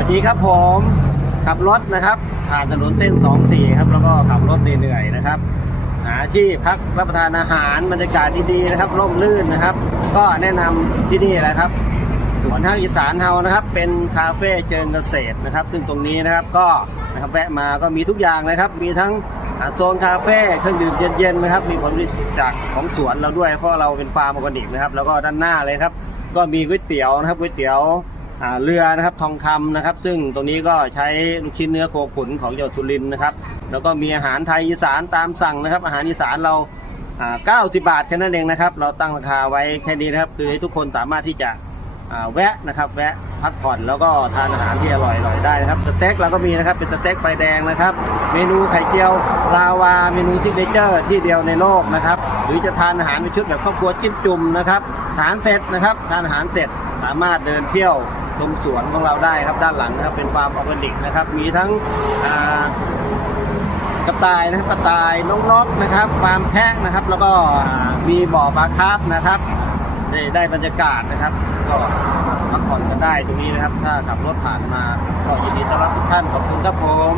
วัสดีครับผมขับรถนะครับ ผ่านถนนเส้น 24 ครับ แล้วก็ขับรถเหนื่อยๆนะครับ หาที่พักรับประทานอาหารบรรยากาศดีๆนะครับร่มรื่นนะครับ ก็แนะนำที่นี่แหละครับสวนทางอีสานเฮานะครับ เป็นคาเฟ่เชิงเกษตรนะครับ ซึ่งตรงนี้นะครับก็นะครับแวะมาก็มีทุกอย่างนะครับ มีทั้งโซนคาเฟ่เครื่องดื่มเย็นๆนะครับ มีผลผลิตจากของสวนเราด้วยเพราะเราเป็นฟาร์มออร์แกนิกนะครับ แล้วก็ด้านหน้าเลยครับ ก็มีก๋วยเตี๋ยวนะครับก๋วยเตี๋ยว เรือนะครับทองคำนะครับ ซึ่งตรงนี้ก็ใช้ลูกชิ้นเนื้อโคขุนของจังหวัดสุรินทร์นะครับ แล้วก็มีอาหารไทยอีสานตามสั่งนะครับ อาหารอีสานเรา90 บาทแค่นั้นเองนะครับ เราตั้งราคาไว้แค่นี้นะครับ คือให้ทุกคนสามารถที่จะแวะนะครับแวะพักผ่อนแล้วก็ทานอาหารที่อร่อยๆได้นะครับสเต็กเราก็มีนะครับเป็นสเต็กไฟแดงนะครับ เมนูไข่เจียวลาวา เมนูซิกเนเจอร์ที่เดียวในโลกนะครับ หรือจะทานอาหารเป็นชุดแบบครอบครัวจิ้มจุ่มนะครับทานเสร็จนะครับทานอาหารเสร็จสามารถเดินเที่ยว ชมสวนของเราได้ครับด้านหลังนะครับเป็นฟาร์มออร์แกนิกนะครับ มีทั้งกระต่ายนะครับกระต่ายน้องนกนะครับฟาร์มแพะนะครับ แล้วก็มีบ่อปลาคาร์ฟนะครับได้ได้บรรยากาศนะครับ ก็พักผ่อนกันได้ตรงนี้นะครับ ถ้าขับรถผ่านมาก็ยินดีต้อนรับทุกท่านขอบคุณครับผม